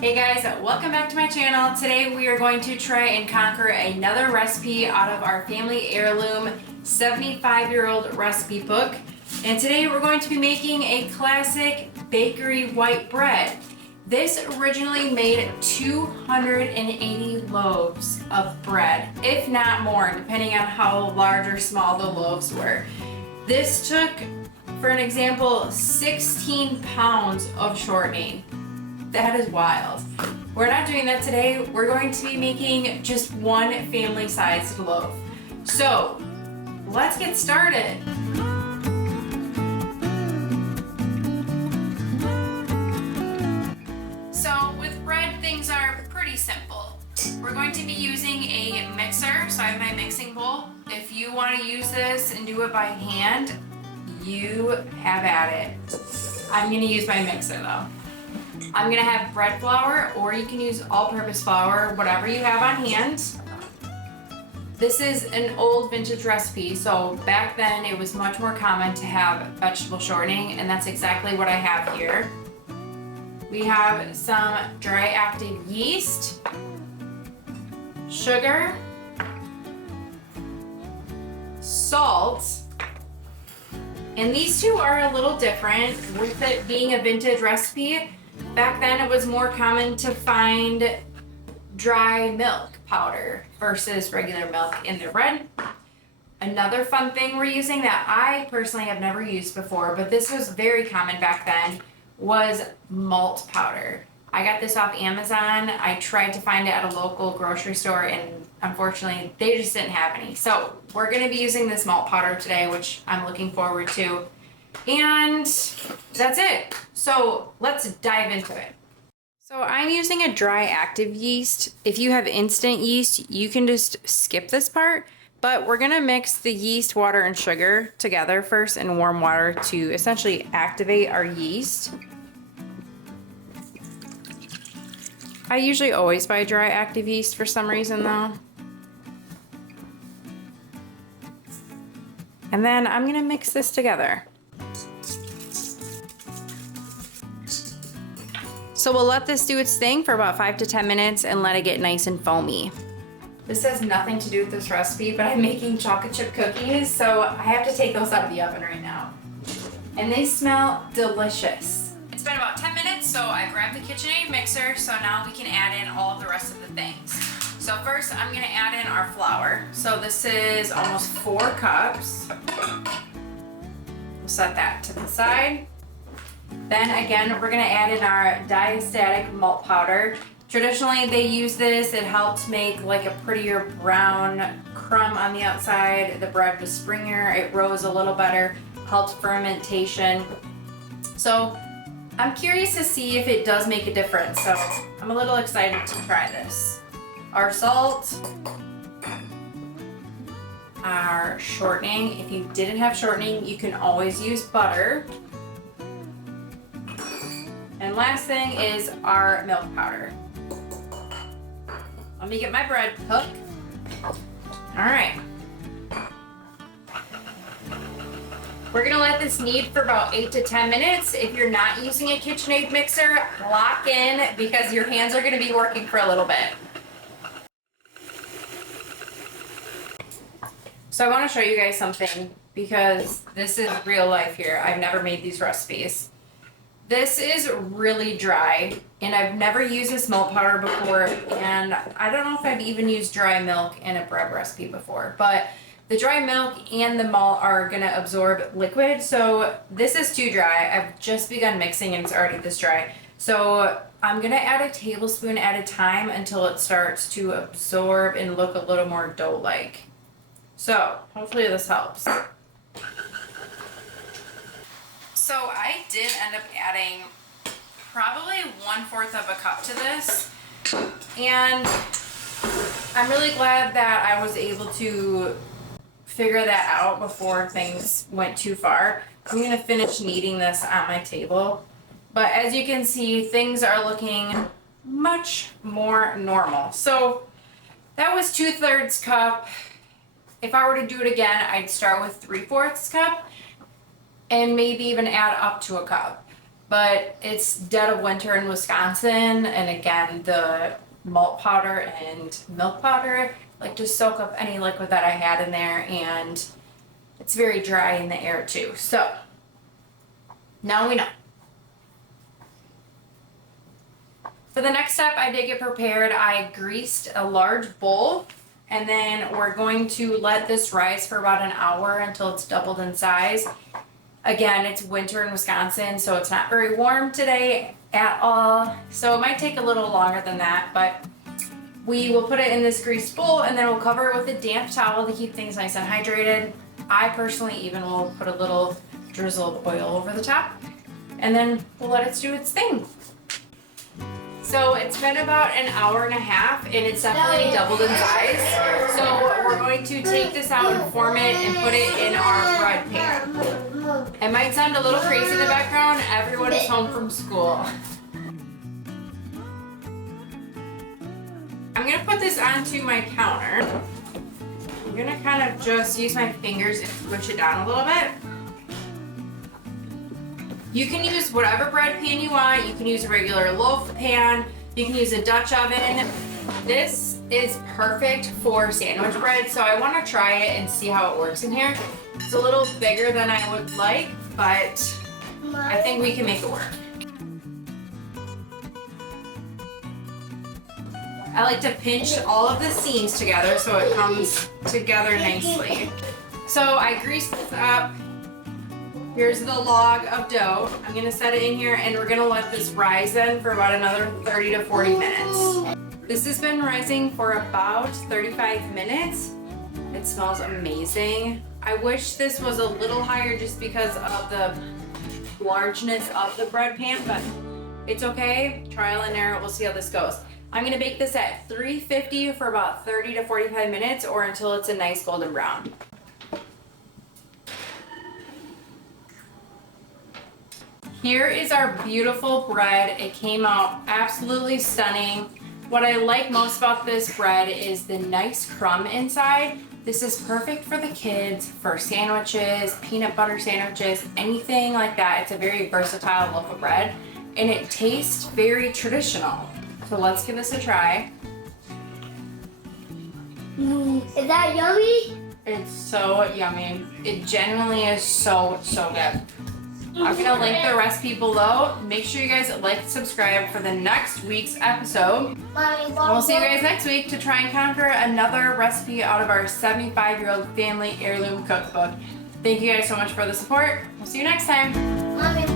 Hey guys, welcome back to my channel. Today we are going to try and conquer another recipe out of our family heirloom 75-year-old recipe book. And today we're going to be making a classic bakery white bread. This originally made 280 loaves of bread, if not more, depending on how large or small the loaves were. This took, for an example, 16 pounds of shortening. That is wild. We're not doing that today. We're going to be making just one family-sized loaf. So let's get started. So with bread, things are pretty simple. We're going to be using a mixer. So I have my mixing bowl. If you want to use this and do it by hand, you have at it. I'm going to use my mixer though. I'm gonna have bread flour, or you can use all-purpose flour, whatever you have on hand. This is an old vintage recipe, so back then it was much more common to have vegetable shortening, and that's exactly what I have here. We have some dry active yeast, sugar, salt, and these two are a little different. With it being a vintage recipe, back then it was more common to find dry milk powder versus regular milk in their bread. Another fun thing we're using that I personally have never used before, but this was very common back then, was malt powder. I got this off Amazon. I tried to find it at a local grocery store and unfortunately they just didn't have any. So we're gonna be using this malt powder today, which I'm looking forward to. And that's it. So let's dive into it. So I'm using a dry active yeast. If you have instant yeast, you can just skip this part, but we're gonna mix the yeast, water, and sugar together first in warm water to essentially activate our yeast. I usually always buy dry active yeast for some reason though. And then I'm gonna mix this together. So we'll let this do its thing for about 5 to 10 minutes and let it get nice and foamy. This has nothing to do with this recipe, but I'm making chocolate chip cookies, so I have to take those out of the oven right now. And they smell delicious. It's been about 10 minutes, so I grabbed the KitchenAid mixer, so now we can add in all of the rest of the things. So first, I'm gonna add in our flour. So this is almost 4 cups. We'll set that to the side. Then again, we're gonna add in our diastatic malt powder. Traditionally, they use this. It helps make like a prettier brown crumb on the outside. The bread was springier, it rose a little better, helped fermentation. So I'm curious to see if it does make a difference. So I'm a little excited to try this. Our salt, our shortening. If you didn't have shortening, you can always use butter. And last thing is our milk powder. Let me get my bread cooked. All right. We're gonna let this knead for about 8 to 10 minutes. If you're not using a KitchenAid mixer, lock in because your hands are gonna be working for a little bit. So I wanna show you guys something because this is real life here. I've never made these recipes. This is really dry, and I've never used this malt powder before, and I don't know if I've even used dry milk in a bread recipe before, but the dry milk and the malt are gonna absorb liquid, so this is too dry. I've just begun mixing and it's already this dry. So I'm gonna add a tablespoon at a time until it starts to absorb and look a little more dough-like. So hopefully this helps. So I did end up adding probably 1/4 of a cup to this, and I'm really glad that I was able to figure that out before things went too far. I'm gonna finish kneading this on my table, but as you can see, things are looking much more normal. So that was 2/3 cup. If I were to do it again, I'd start with 3/4 cup and maybe even add up to a cup. but it's dead of winter in Wisconsin, and again, the malt powder and milk powder like to soak up any liquid that I had in there, and it's very dry in the air too. So now we know. For the next step, I did get prepared. I greased a large bowl, and then we're going to let this rise for about an hour until it's doubled in size. Again, it's winter in Wisconsin, so it's not very warm today at all. So it might take a little longer than that, but we will put it in this greased bowl, and then we'll cover it with a damp towel to keep things nice and hydrated. I personally even will put a little drizzle of oil over the top, and then we'll let it do its thing. So it's been about an hour and a half, and it's definitely doubled in size. So we're going to take this out and form it and put it in our bread pan. It might sound a little crazy in the background. Everyone is home from school. I'm gonna put this onto my counter. I'm gonna kind of just use my fingers and push it down a little bit. You can use whatever bread pan you want. You can use a regular loaf pan. You can use a Dutch oven. This is perfect for sandwich bread, so I want to try it and see how it works in here. It's a little bigger than I would like, but I think we can make it work. I like to pinch all of the seams together so it comes together nicely. So I greased this up. Here's the log of dough. I'm gonna set it in here, and we're gonna let this rise in for about another 30 to 40 minutes. This has been rising for about 35 minutes. It smells amazing. I wish this was a little higher just because of the largeness of the bread pan, but it's okay. Trial and error, we'll see how this goes. I'm gonna bake this at 350 for about 30 to 45 minutes, or until it's a nice golden brown. Here is our beautiful bread. It came out absolutely stunning. What I like most about this bread is the nice crumb inside. This is perfect for the kids, for sandwiches, peanut butter sandwiches, anything like that. It's a very versatile loaf of bread, and it tastes very traditional. So let's give this a try. Is that yummy? It's so yummy. It genuinely is so good. I'm gonna link the recipe below. Make sure you guys like and subscribe for the next week's episode. We'll see you guys next week to try and conquer another recipe out of our 75-year-old family heirloom cookbook. Thank you guys so much for the support. We'll see you next time. Mommy,